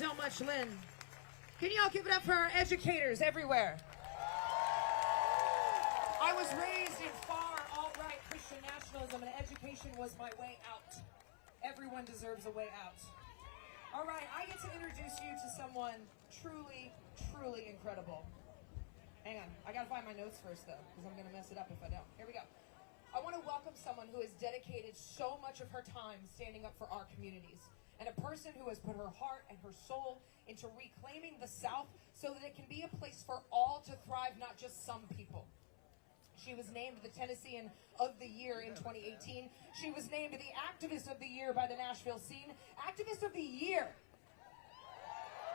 so much, Lynn. Can y'all give it up for our educators everywhere? I was raised in far alt-right Christian nationalism, and education was my way out. Everyone deserves a way out. All right, I get to introduce you to someone truly, truly incredible. Hang on, I gotta find my notes first though, because I'm gonna mess it up if I don't. Here we go. I want to welcome someone who has dedicated so much of her time standing up for our communities, and a person who has put her heart and her soul into reclaiming the South so that it can be a place for all to thrive, not just some people. She was named the Tennessean of the Year in 2018. She was named the Activist of the Year by the Nashville scene. Activist of the Year.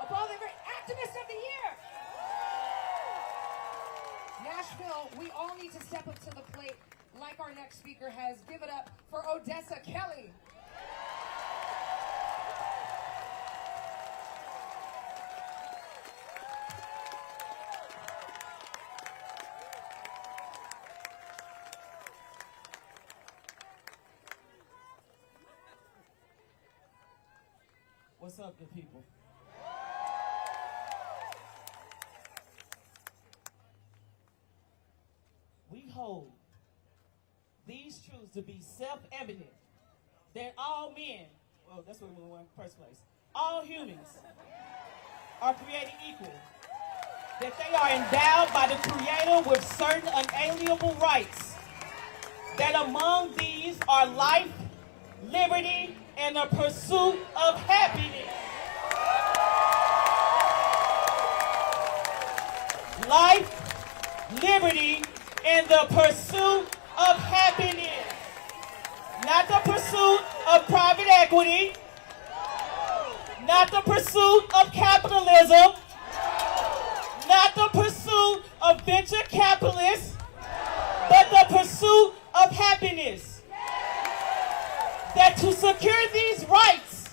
Above every Activist of the Year. Nashville, we all need to step up to the plate like our next speaker has. Give it up for Odessa Kelly. What's up, good people? We hold these truths to be self-evident that all men, well, that's what we want in the first place, all humans are created equal, that they are endowed by the Creator with certain unalienable rights, that among these are life, liberty, and the pursuit of happiness. Life, liberty, and the pursuit of happiness. Not the pursuit of private equity, not the pursuit of capitalism, not the pursuit of venture capitalists, but the pursuit of happiness. That to secure these rights,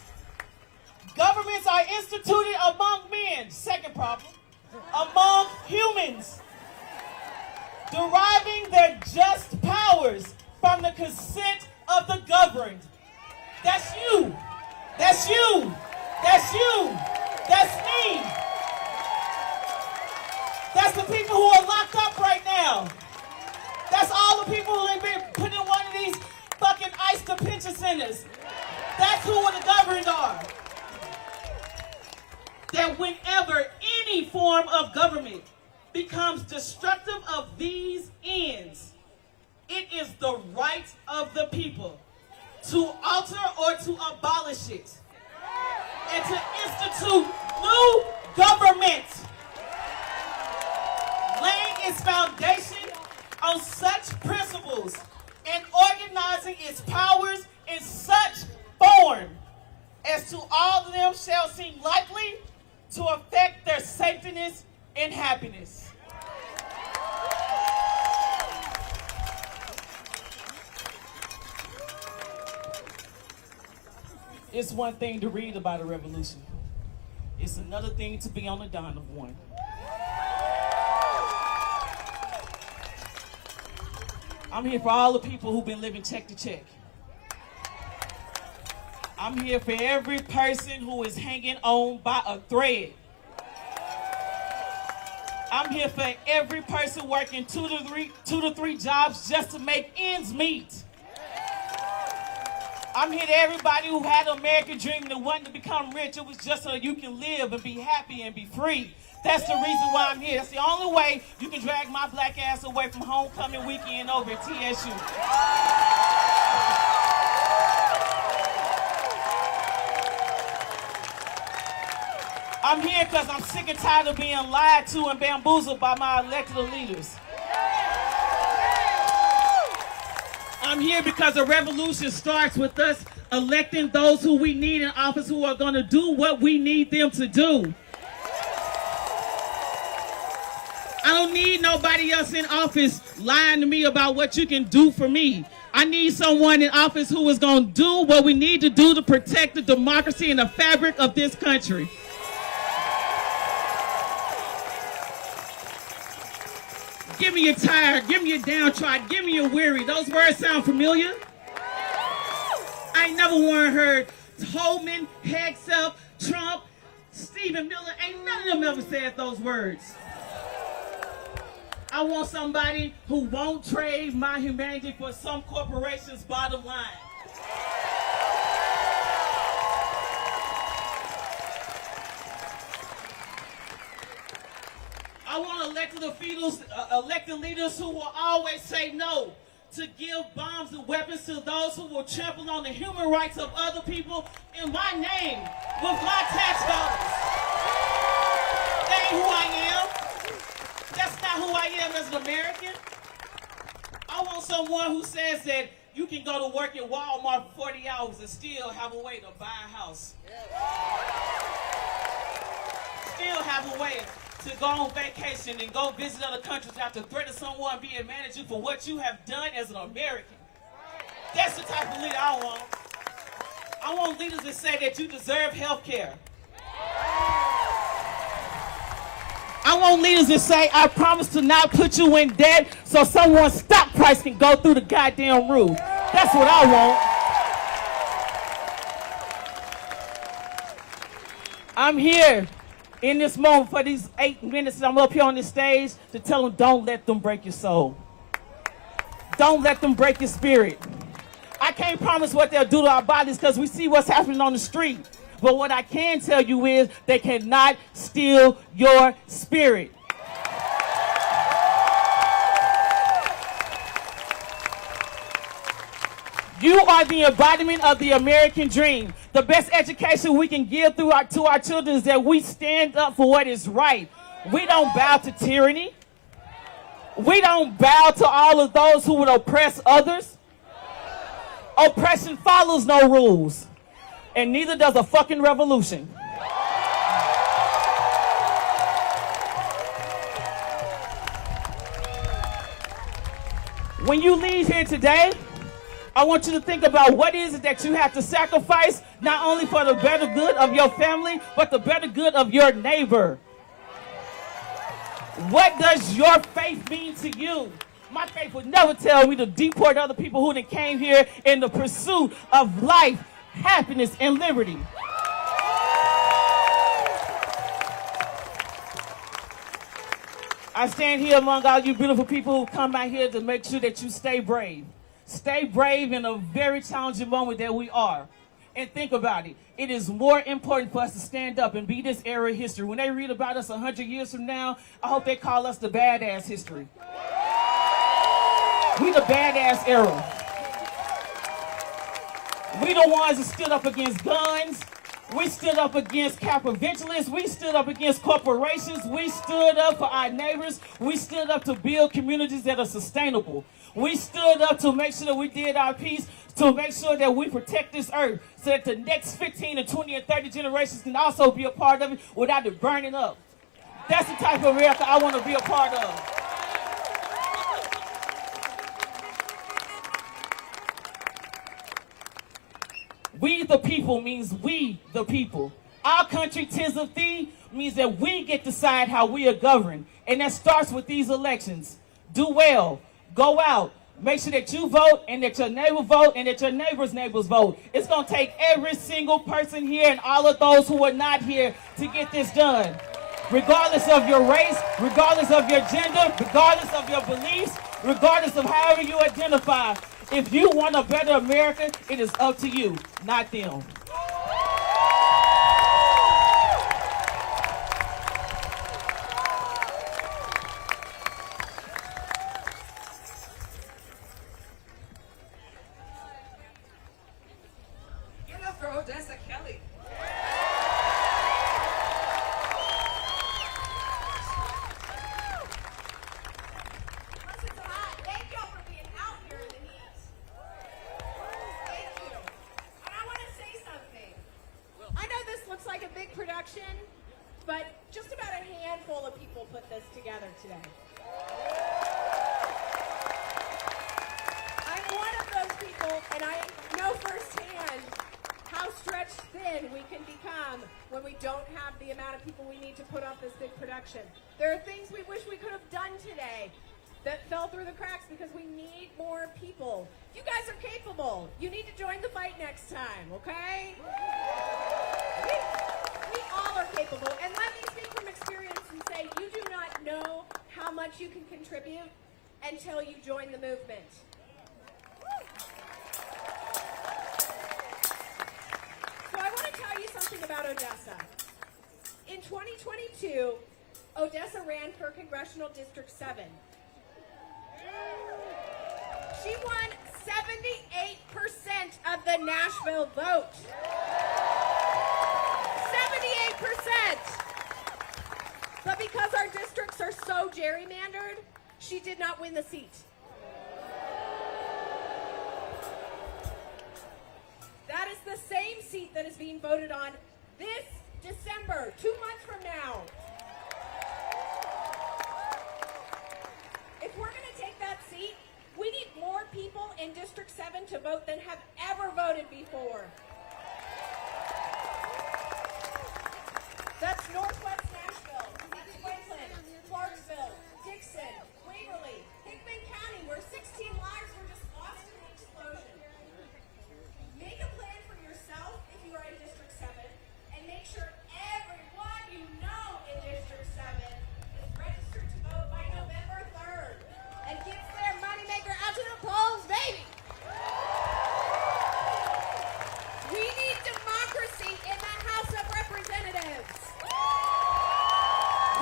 governments are instituted among men. Second problem, among humans, deriving their just powers from the consent of the governed. That's you. That's you. That's you. That's me. That's the people who are locked up right now. That's all the people who have been put in one of these fucking ICE detention centers. That's who the governed are. That whenever any form of government becomes destructive of these ends, it is the right of the people to alter or to abolish it and to institute new government, laying its foundation on such principles and organizing its powers in such form as to all of them shall seem likely to affect their safetyness and happiness. It's one thing to read about a revolution. It's another thing to be on the dawn of one. I'm here for all the people who've been living check to check. I'm here for every person who is hanging on by a thread. I'm here for every person working two to three jobs just to make ends meet. I'm here to everybody who had an American dream and wanted to become rich. It was just so you can live and be happy and be free. That's the reason why I'm here. That's the only way you can drag my black ass away from homecoming weekend over at TSU. I'm here because I'm sick and tired of being lied to and bamboozled by my elected leaders. I'm here because a revolution starts with us electing those who we need in office who are going to do what we need them to do. I don't need nobody else in office lying to me about what you can do for me. I need someone in office who is going to do what we need to do to protect the democracy and the fabric of this country. Give me your tired, give me your downtrodden, give me your weary. Those words sound familiar? I ain't never heard Holman, Hegseth, Trump, Stephen Miller, ain't none of them ever said those words. I want somebody who won't trade my humanity for some corporation's bottom line. I want elected leaders who will always say no to give bombs and weapons to those who will trample on the human rights of other people in my name with my tax dollars. That ain't who I am. That's not who I am as an American. I want someone who says that you can go to work at Walmart for 40 hours and still have a way to buy a house. Still have a way to go on vacation and go visit other countries without to threaten someone being mad at you for what you have done as an American. That's the type of leader I want. I want leaders that say that you deserve health care. I want leaders that say, I promise to not put you in debt so someone's stock price can go through the goddamn roof. That's what I want. I'm here in this moment for these 8 minutes that I'm up here on this stage to tell them, don't let them break your soul. Don't let them break your spirit. I can't promise what they'll do to our bodies because we see what's happening on the street. But what I can tell you is they cannot steal your spirit. You are the embodiment of the American dream. The best education we can give to our children is that we stand up for what is right. We don't bow to tyranny. We don't bow to all of those who would oppress others. Oppression follows no rules. And neither does a fucking revolution. When you leave here today, I want you to think about what is it that you have to sacrifice, not only for the better good of your family, but the better good of your neighbor. What does your faith mean to you? My faith would never tell me to deport other people who came here in the pursuit of life, happiness, and liberty. I stand here among all you beautiful people who come out here to make sure that you stay brave. Stay brave in a very challenging moment that we are. And think about it. It is more important for us to stand up and be this era of history. When they read about us 100 years from now, I hope they call us the badass history. We the badass era. We the ones that stood up against guns. We stood up against capitalists. We stood up against corporations. We stood up for our neighbors. We stood up to build communities that are sustainable. We stood up to make sure that we did our piece, to make sure that we protect this earth so that the next 15 and 20 and 30 generations can also be a part of it without it burning up. That's the type of America I want to be a part of. We the people means we the people. Our country, 'tis of thee, means that we get to decide how we are governed. And that starts with these elections. Do well. Go out. Make sure that you vote and that your neighbor vote and that your neighbor's neighbors vote. It's going to take every single person here and all of those who are not here to get this done. Regardless of your race, regardless of your gender, regardless of your beliefs, regardless of however you identify. If you want a better America, it is up to you, not them. Give it up for Odessa Kelly. Production, but just about a handful of people put this together today. I'm one of those people, and I know firsthand how stretched thin we can become when we don't have the amount of people we need to put off this big production. There are things we wish we could have done today that fell through the cracks because we need more people. You guys are capable. You need to join the fight next time, okay? We all are capable. And let me speak from experience and say you do not know how much you can contribute until you join the movement. So I want to tell you something about Odessa. In 2022, Odessa ran for Congressional District 7. She won 78% of the Nashville vote. 78%! But because our districts are so gerrymandered, she did not win the seat. That is the same seat that is being voted on this December, 2 months from now. If we're going to take that seat, we need more people in District 7 to vote than have ever voted before. That's Northwest Nashville, that's Franklin, Clarksville, Dixon, Waverly, Hickman County, where 16 lives were just lost in an explosion. Make a plan for yourself if you are in District 7, and make sure everyone you know in District 7 is registered to vote by November 3rd and gets their moneymaker out to the polls, baby! We need democracy in the House of Representatives.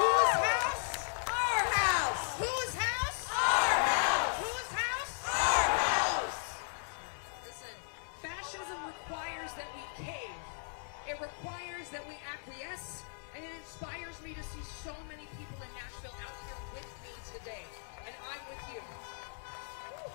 Whose house? Our house. Whose house? Our house. Whose house? Our house. Listen, fascism requires that we cave. It requires that we acquiesce, and it inspires me to see so many people in Nashville out here with me today. And I'm with you.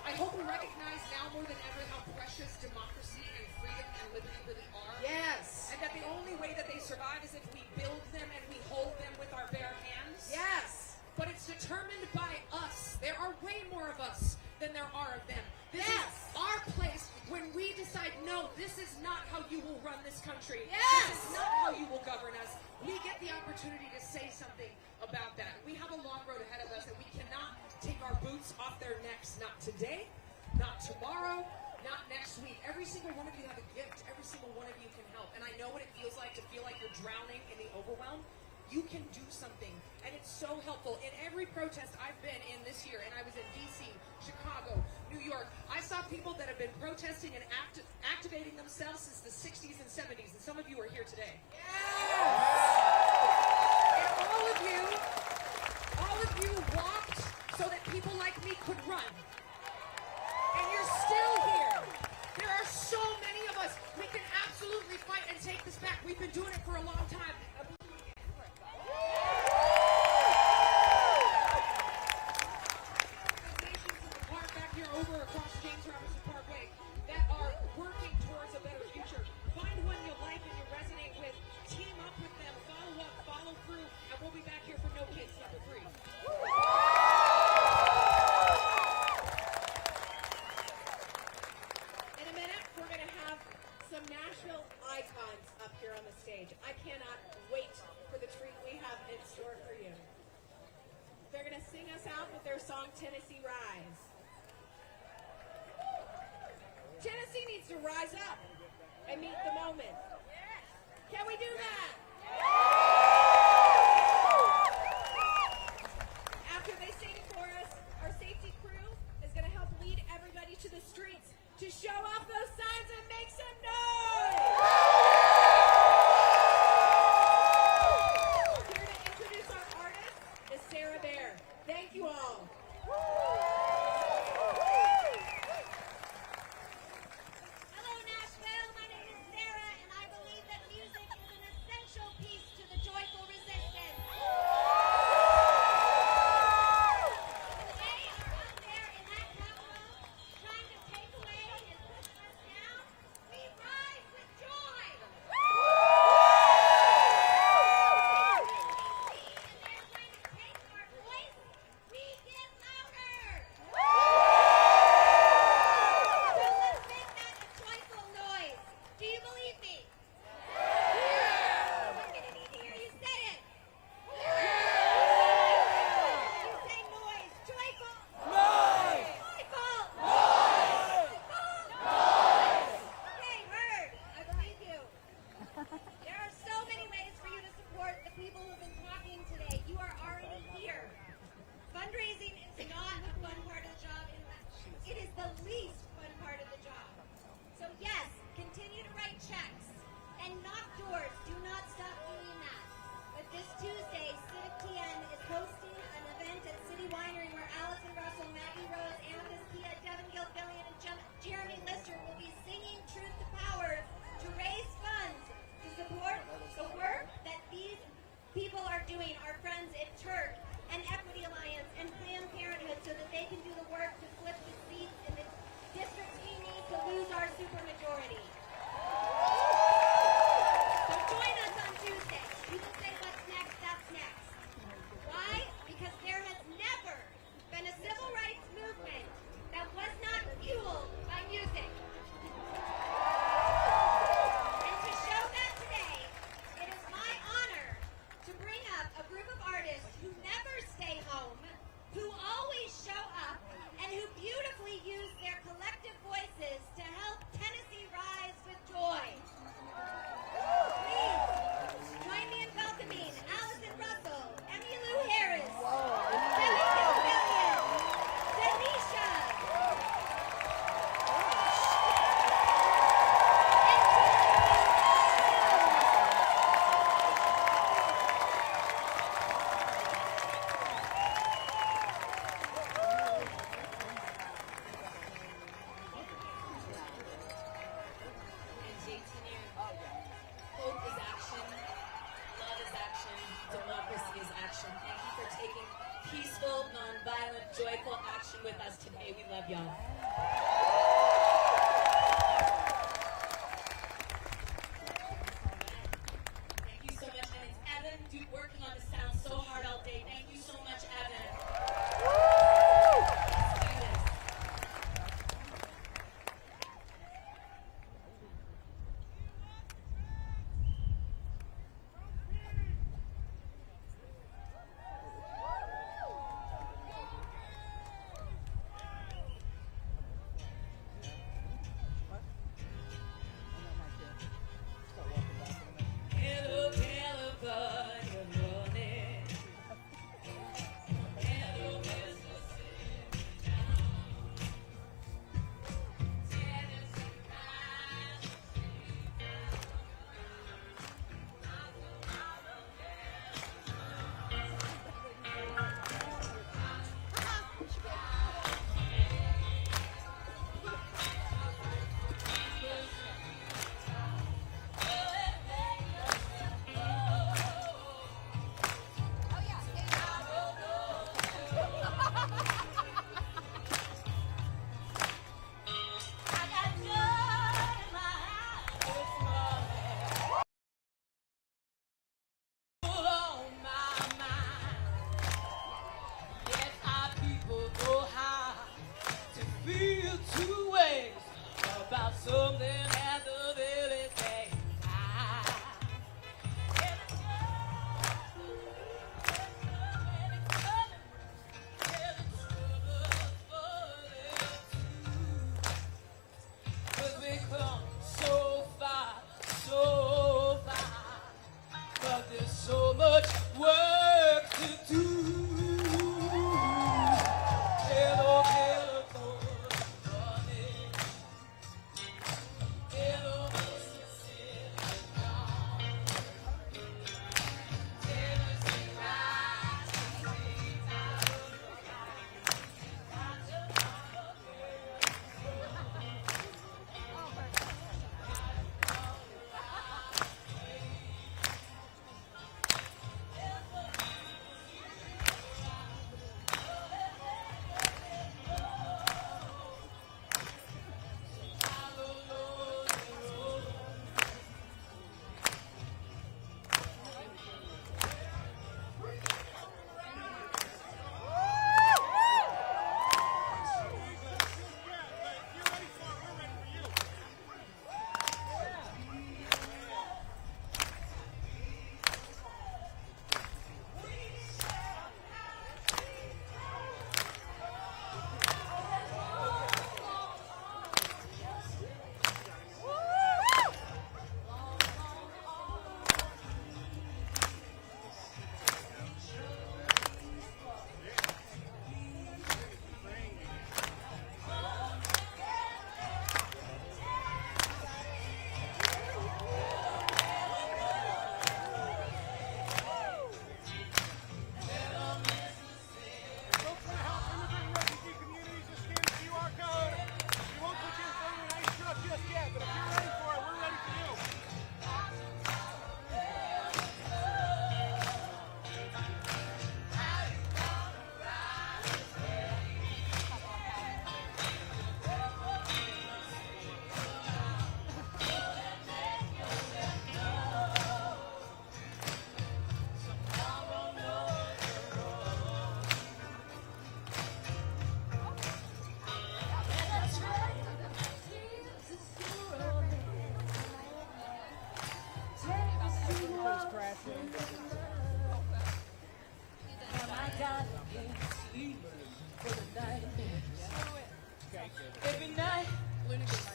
I hope we recognize now more than ever how precious democracy and freedom and liberty really are. Yes. And that the only way that they survive is if we build them and we hold them with our bare hands. Yes. But it's determined by us. There are way more of us than there are of them. This Yes. is our place when we decide, no, this is not how you will run this country. Yes. This is not how you will govern us. We get the opportunity to say something about that. We have a long road ahead of us, and we cannot take our boots off their necks. Not today, not tomorrow, not next week. Every single one of you have a gift. Every single one of you can help. And I know what it feels like to feel like you're drowning in the overwhelm. You can do something, and it's so helpful. In every protest I've been in this year, and I was in D.C., Chicago, New York, I saw people that have been protesting and activating themselves since the 60s and 70s, and some of you are here today. And all of you walked so that people like me could run. And you're still here. There are so many of us. We can absolutely fight and take this back. We've been doing it for a long time. Organizations in the park back here over across James Robinson Parkway that are working towards a better future. Find one you like and you resonate with. Team up with them. Follow up. Follow through. And we'll be back here for No Kids Number 3. In a minute, we're going to have some Nashville icons up here on the stage. I cannot wait for the treat we have in store for you. They're going to sing us out with their song Tennessee Rise. Tennessee needs to rise up and meet the moment. Can we do that? After they sing for us, our safety crew is going to help lead everybody to the streets to show off those signs and make some noise. Here to introduce our artist is Sarah Bear. Thank you all. Hello, Nashville. My name is Sarah, and I believe that music is an essential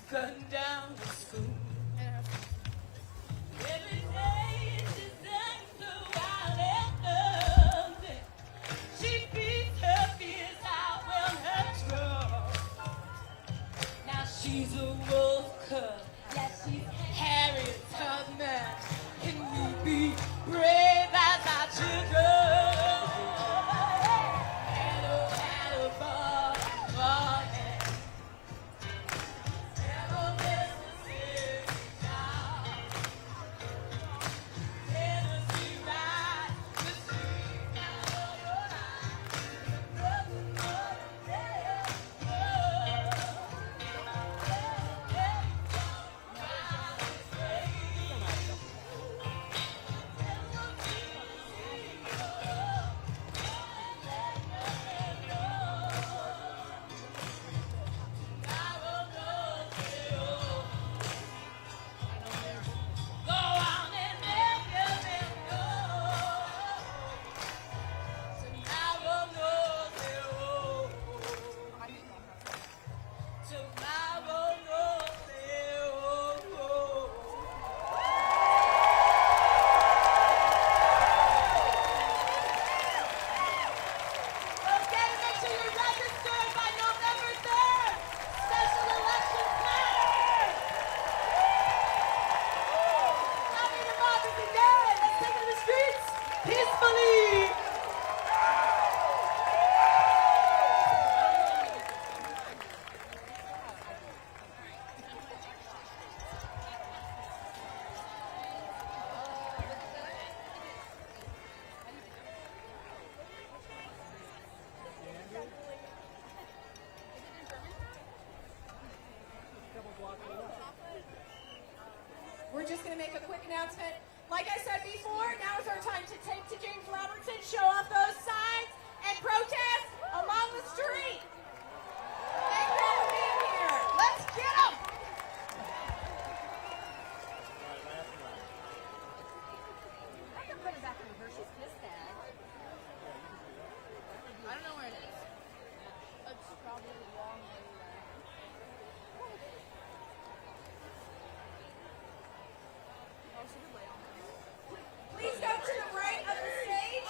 sundown to school. Every day she's done so wild and lovely. She beats her fears out when her trouble. Now she's a wolf cub. Yeah, she's Harriet Tubman. Can we be brave as our children? Hello, hello, boy, boy. Hello, Mr. City Child. Tennessee ride the street out of your life. Nothing but a day of love. Go on and let your man go. Tomorrow knows their own. Tomorrow knows their own. Okay, make sure you're registered by November 3rd. Special elections matter. Happy Democracy Day. Let's take to the streets peacefully. We're just going to make a quick announcement. Like I said before, now is our time to take to James Robertson, show off those signs, and protest along the street. Thank you all for being here. Let's get them. I can put it back in the Hershey's Kiss bag. I don't know where it is. It's probably a long way back. Oh, she would lay on it. Please go to the right of the stage.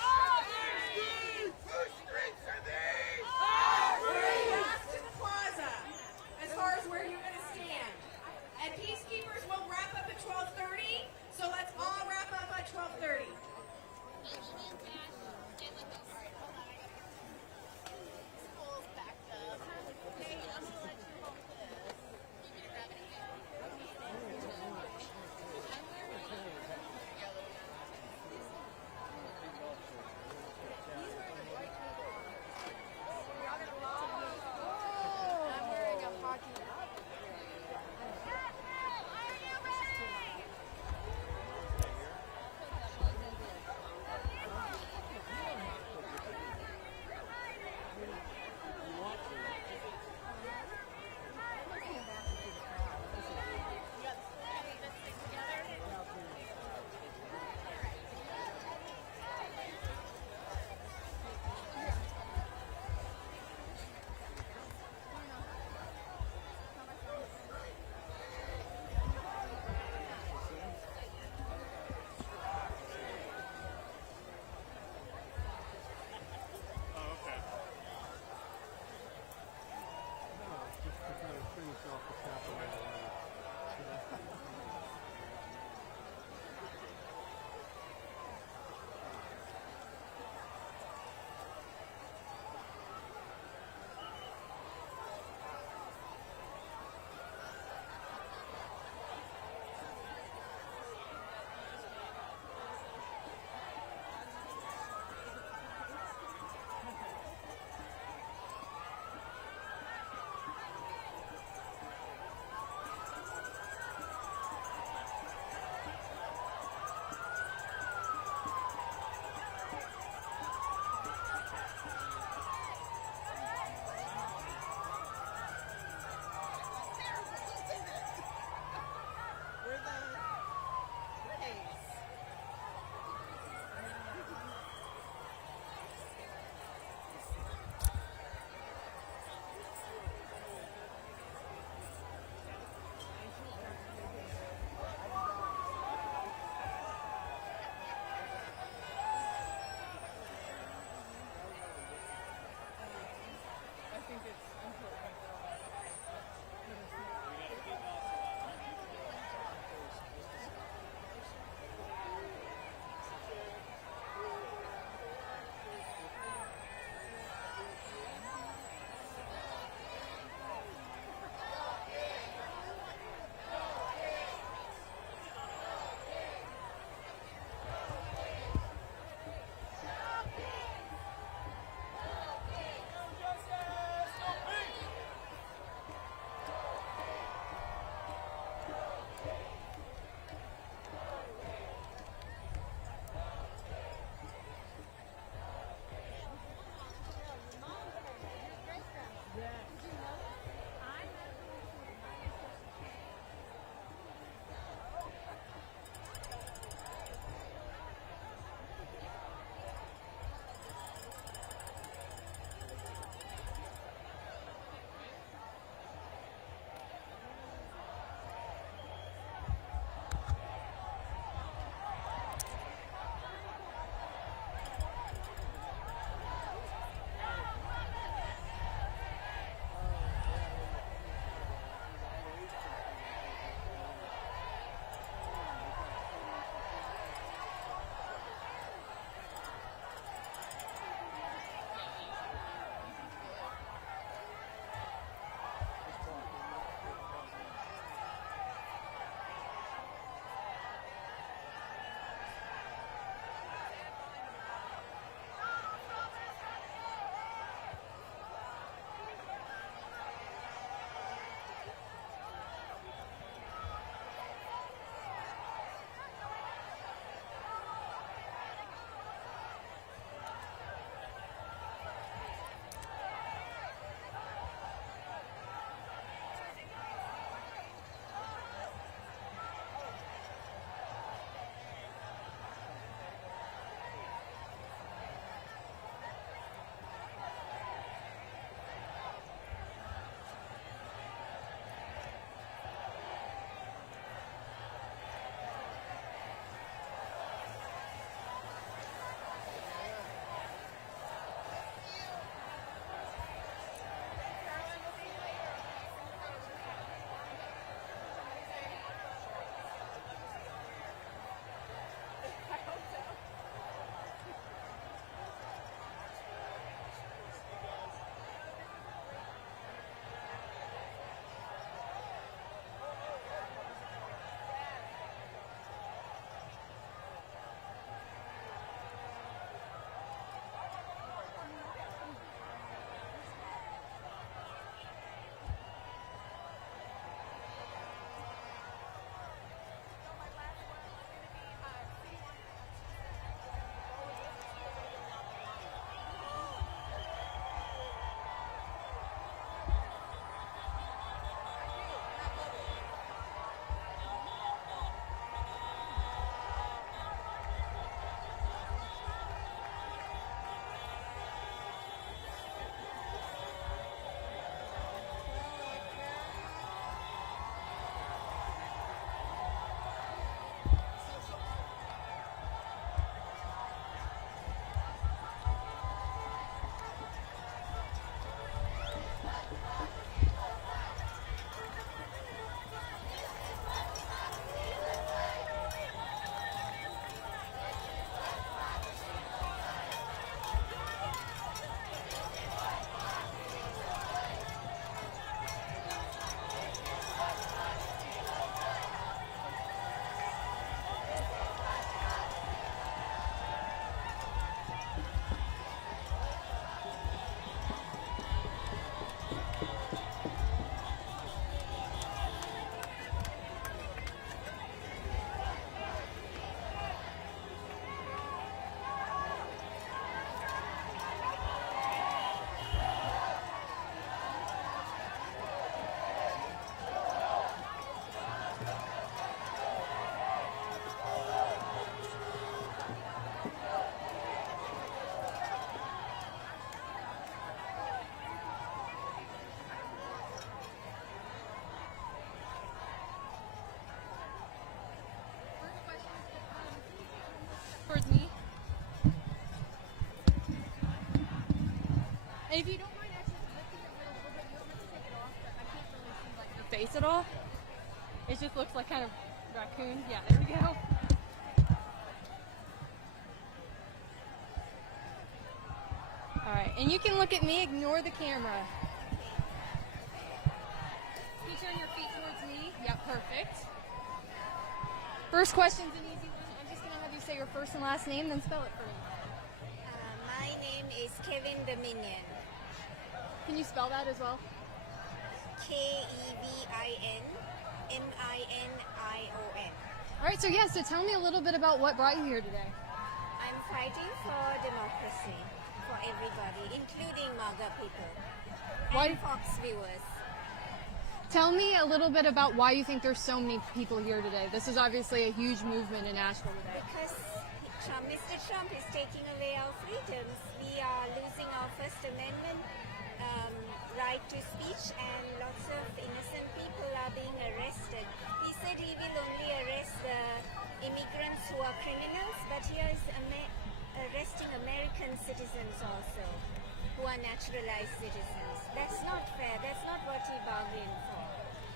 And if you don't mind actually lifting it a little bit, you don't have to take it off, but I can't really see like the face at all. It just looks like kind of raccoon. Yeah, there we go. All right, and you can look at me, ignore the camera. You turn your feet towards me. Yep, perfect. First question's an easy one. I'm just gonna have you say your first and last name, then spell it for me. My name is Kevin Dominion. Can you spell that as well? KEVINMINION. All right, so tell me a little bit about what brought you here today. I'm fighting for democracy for everybody, including MAGA people Why- and Fox viewers. Tell me a little bit about why you think there's so many people here today. This is obviously a huge movement in Nashville today. Because Mr. Trump is taking away our freedoms. We are losing our First Amendment right to speech, and lots of innocent people are being arrested. He said he will only arrest the immigrants who are criminals, but he is arresting American citizens also, who are naturalized citizens. That's not fair. That's not what he bargained for.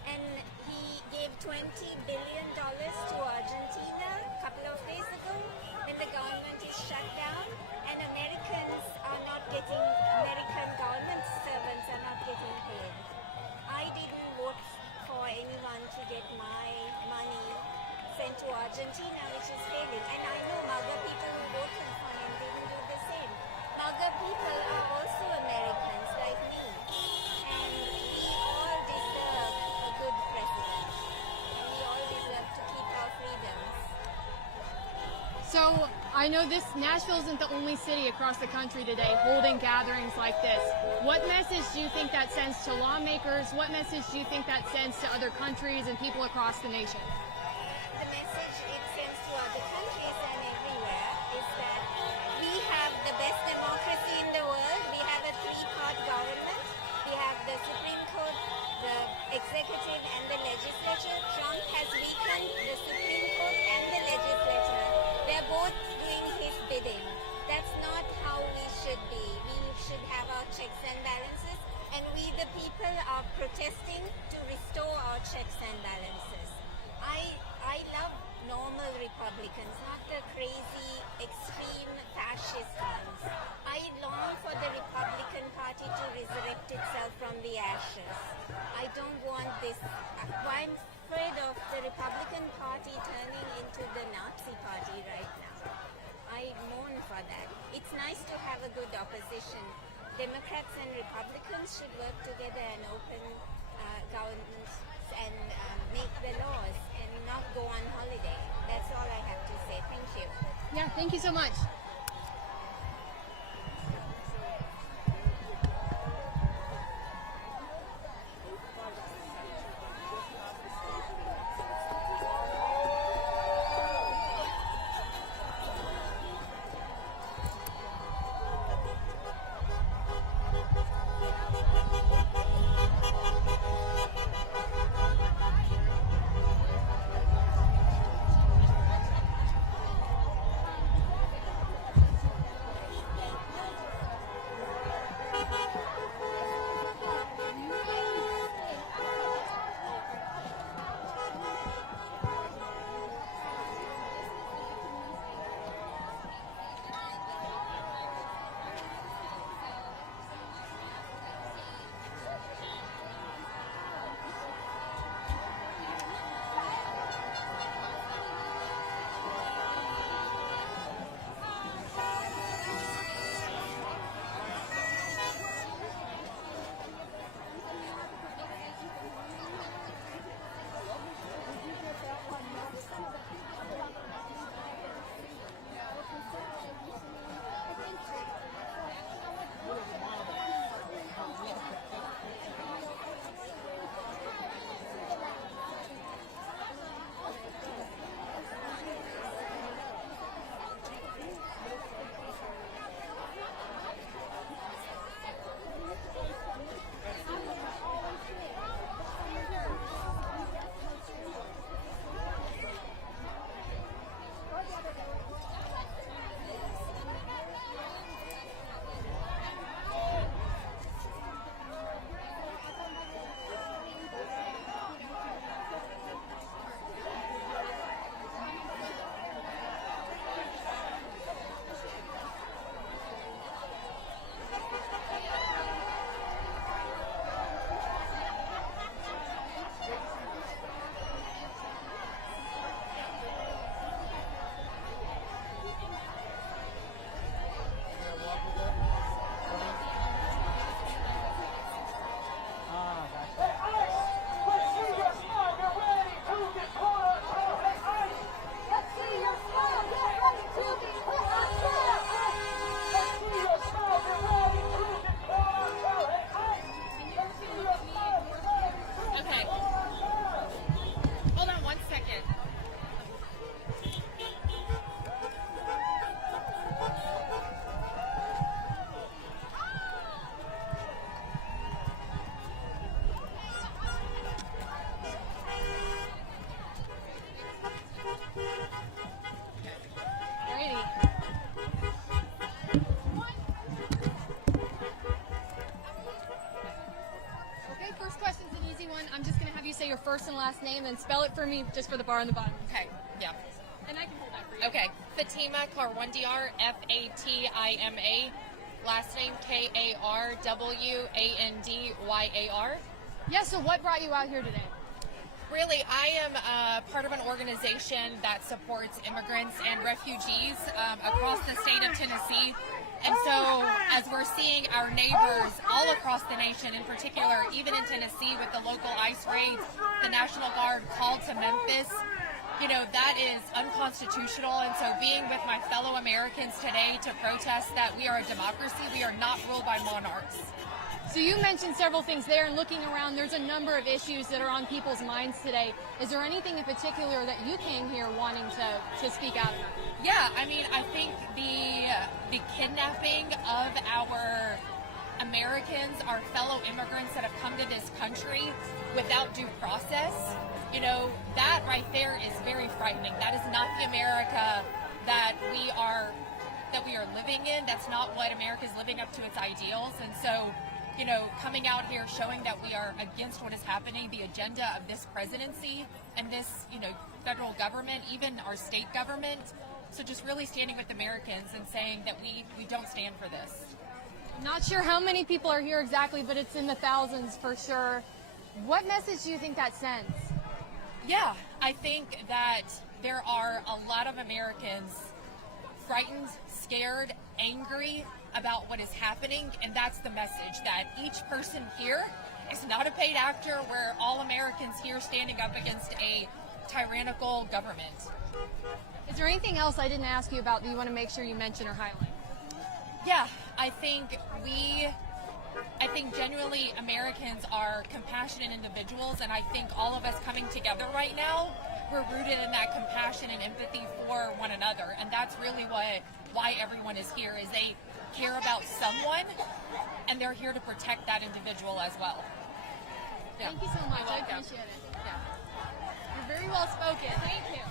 And he gave $20 billion to Argentina a couple of days ago when the government is shut down, and American government servants are not getting paid. I didn't vote for anyone to get my money sent to Argentina, which is failing. And I know MAGA people who voted for him didn't do the same. MAGA people are also Americans like me. And we all deserve a good president. And we all deserve to keep our freedoms. So I know Nashville isn't the only city across the country today holding gatherings like this. What message do you think that sends to lawmakers? What message do you think that sends to other countries and people across the nation? The message it sends to other countries and everywhere is that we have the best democracy in the world. We have a three-part government. We have the Supreme Court, the executive, and the legislature. Trump has weakened the Supreme Court and the legislature. They're both doing his bidding. That's not how we should be. We should have our checks and balances, and we the people are protesting to restore our checks and balances. I love normal Republicans, not the crazy, extreme fascist ones. I long for the Republican Party to resurrect itself from the ashes. I don't want this. I'm afraid of the Republican Party turning into the Nazi Party right now. I mourn for that. It's nice to have a good opposition. Democrats and Republicans should work together and open governments and make the laws and not go on holiday. That's all I have to say. Thank you. Yeah, thank you so much. Okay. Hold on 1 second. Alrighty. Okay, first question's an easy one. I'm just going to have you say your first and last name and spell it for me just for the bar on the bottom. Okay, yeah. And I can hold that for you. Okay, Fatima Karwandiar, Fatima. Last name Karwandyar. Yeah, so what brought you out here today? Really, I am part of an organization that supports immigrants and refugees across the state of Tennessee. And so, as we're seeing our neighbors all across the nation, in particular, even in Tennessee with the local ICE raids, the National Guard called to Memphis, you know, that is unconstitutional. And so being with my fellow Americans today to protest that we are a democracy, we are not ruled by monarchs. So you mentioned several things there, and looking around, there's a number of issues that are on people's minds today. Is there anything in particular that you came here wanting to speak out about? Yeah, I mean, I think the kidnapping of our Americans, our fellow immigrants that have come to this country without due process, you know, that right there is very frightening. That is not the America that we are living in. That's not what America is living up to its ideals. And so, you know, coming out here showing that we are against what is happening, the agenda of this presidency and this, you know, federal government, even our state government. So just really standing with Americans and saying that we don't stand for this. Not sure how many people are here exactly, but it's in the thousands for sure. What message do you think that sends? Yeah, I think that there are a lot of Americans frightened, scared, angry about what is happening, and that's the message, that each person here is not a paid actor. We're all Americans here standing up against a tyrannical government. Is there anything else I didn't ask you about that you want to make sure you mention or highlight? Yeah, I think genuinely Americans are compassionate individuals, and I think all of us coming together right now, we're rooted in that compassion and empathy for one another, and that's really why everyone is here, is they care about someone, and they're here to protect that individual as well. Yeah. Thank you so much. You're I welcome. appreciate it. Yeah. You're very well spoken. Thank you.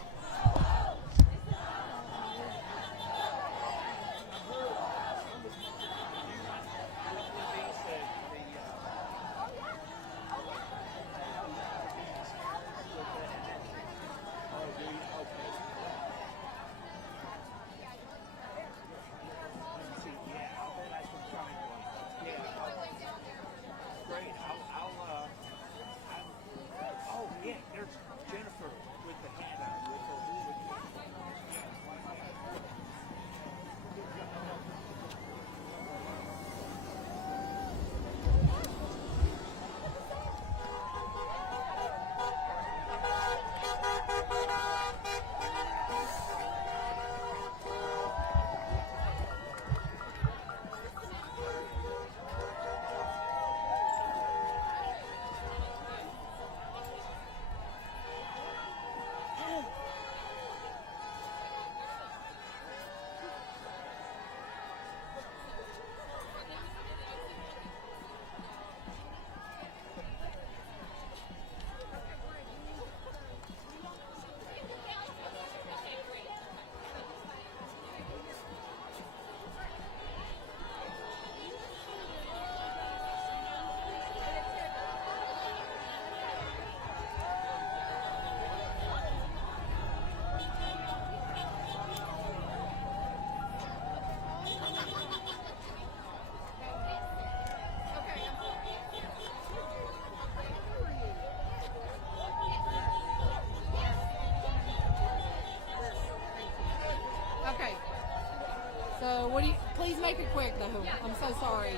So please make it quick though. I'm so sorry.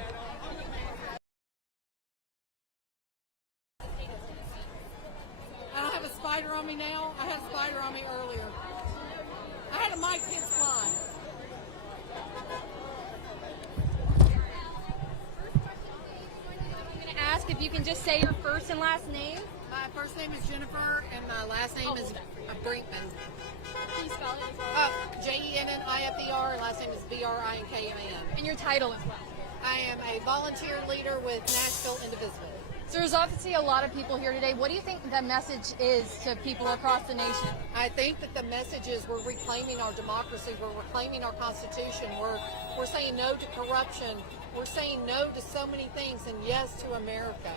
I don't have a spider on me now. I had a spider on me earlier. I had a Mike Pitts fly. I'm going to ask if you can just say your first and last name My first name is Jennifer, and my last name is Brinkman. Can you spell it as well? Jenniffer, and last name is Brinkman. And your title as well. I am a volunteer leader with Nashville Indivisible. So there's obviously a lot of people here today. What do you think the message is to people across the nation? I think that the message is we're reclaiming our democracy, we're reclaiming our Constitution, we're saying no to corruption, we're saying no to so many things, and yes to America.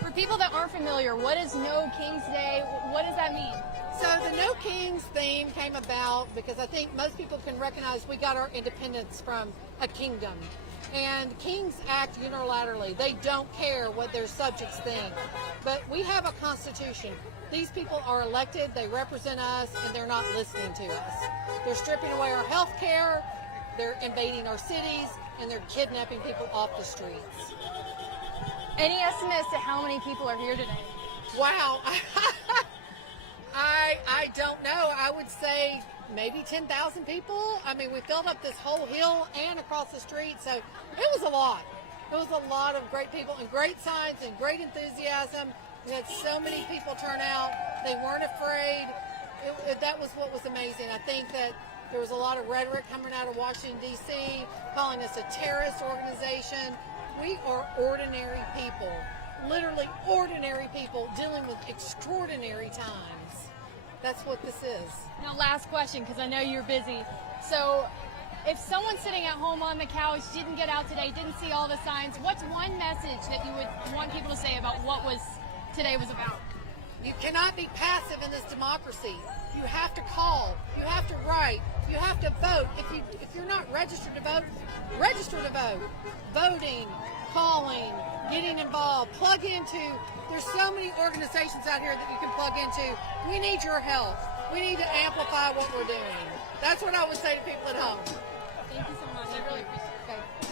For people that aren't familiar, what is No King's Day? What does that mean? So the No Kings theme came about because I think most people can recognize we got our independence from a kingdom. And kings act unilaterally. They don't care what their subjects think. But we have a constitution. These people are elected, they represent us, and they're not listening to us. They're stripping away our health care, they're invading our cities, and they're kidnapping people off the streets. Any estimates to how many people are here today? Wow. I don't know. I would say maybe 10,000 people. I mean, we filled up this whole hill and across the street, so it was a lot. It was a lot of great people and great signs and great enthusiasm. We had so many people turn out. They weren't afraid. That was what was amazing. I think that there was a lot of rhetoric coming out of Washington, D.C., calling us a terrorist organization. We are ordinary people, literally ordinary people dealing with extraordinary times. That's what this is. Now, last question, because I know you're busy. So, if someone sitting at home on the couch didn't get out today, didn't see all the signs, what's one message that you would want people to say about what today was about? You cannot be passive in this democracy. You have to call. You have to write. You have to vote. If you're not registered to vote, register to vote. Voting, calling, getting involved, plug into. There's so many organizations out here that you can plug into. We need your help. We need to amplify what we're doing. That's what I would say to people at home. Thank you so much. I really appreciate it. Okay.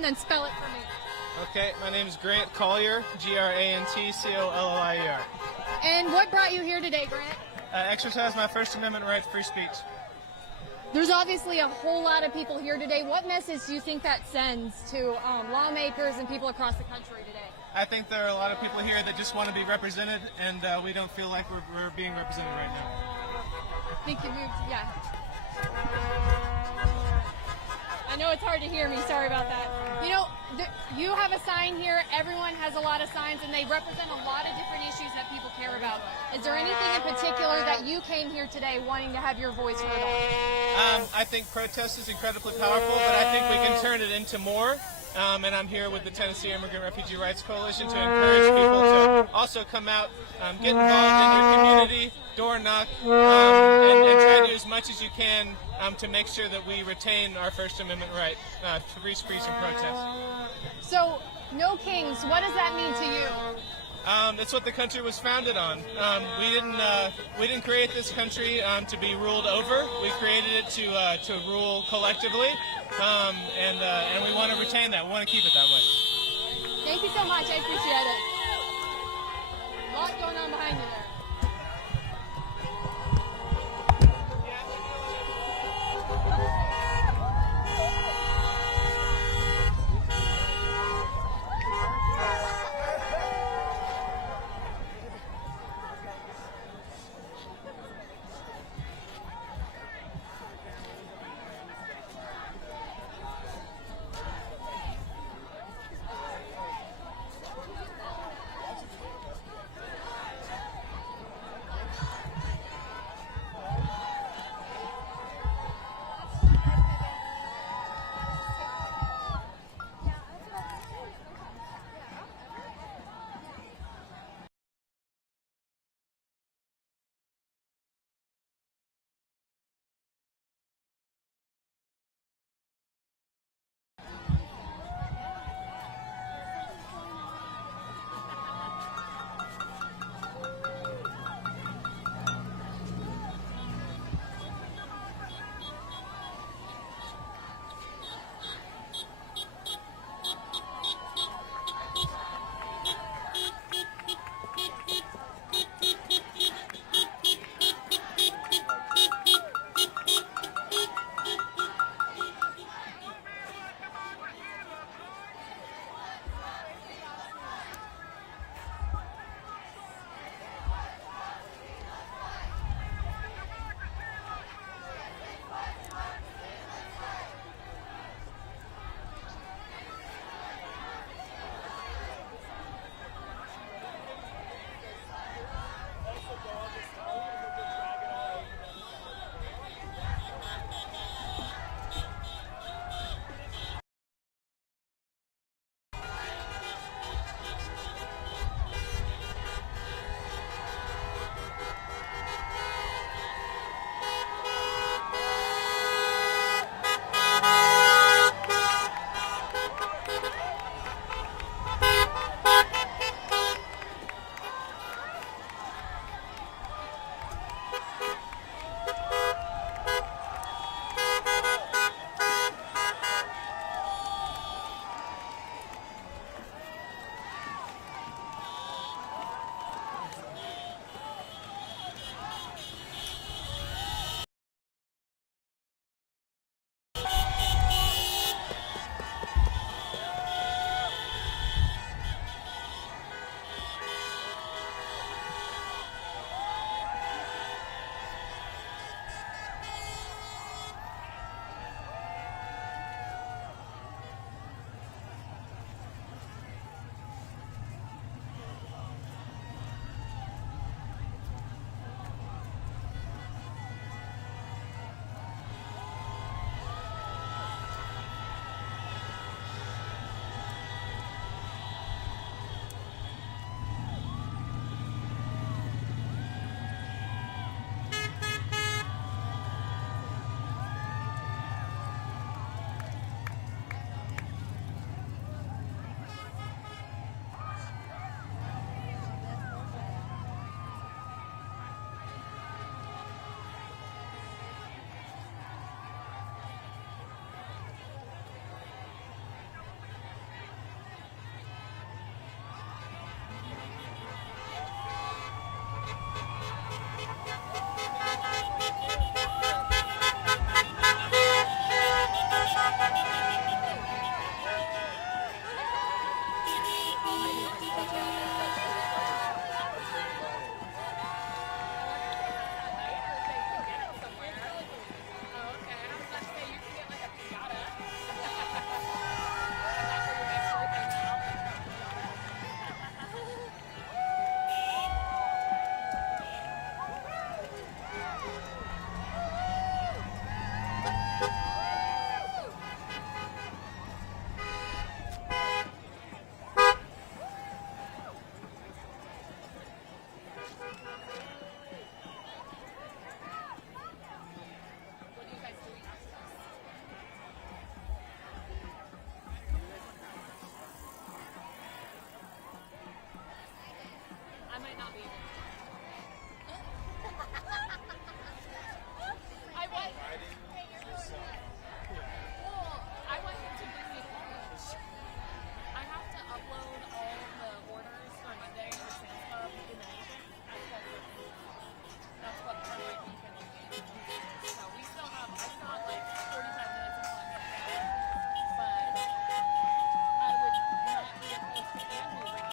name, then spell it for me. Okay, my name is Grant Collier, Grantcollier. And what brought you here today, Grant? Exercise my First Amendment right to free speech. There's obviously a whole lot of people here today. What message do you think that sends to lawmakers and people across the country today? I think there are a lot of people here that just want to be represented, and we don't feel like we're being represented right now. I think you moved, yeah. I know it's hard to hear me. Sorry about that. You know, you have a sign here. Everyone has a lot of signs, and they represent a lot of different issues that people care about. Is there anything in particular that you came here today wanting to have your voice heard on? I think protest is incredibly powerful, but I think we can turn it into more. And I'm here with the Tennessee Immigrant Refugee Rights Coalition to encourage people to also come out, get involved in your community, door knock, and try to do as much as you can to make sure that we retain our First Amendment right to free speech and protest. So, no kings, what does that mean to you? It's what the country was founded on. We didn't create this country to be ruled over. We created it to rule collectively, and we want to retain that. We want to keep it that way. Thank you so much. I appreciate it. A lot going on behind you there.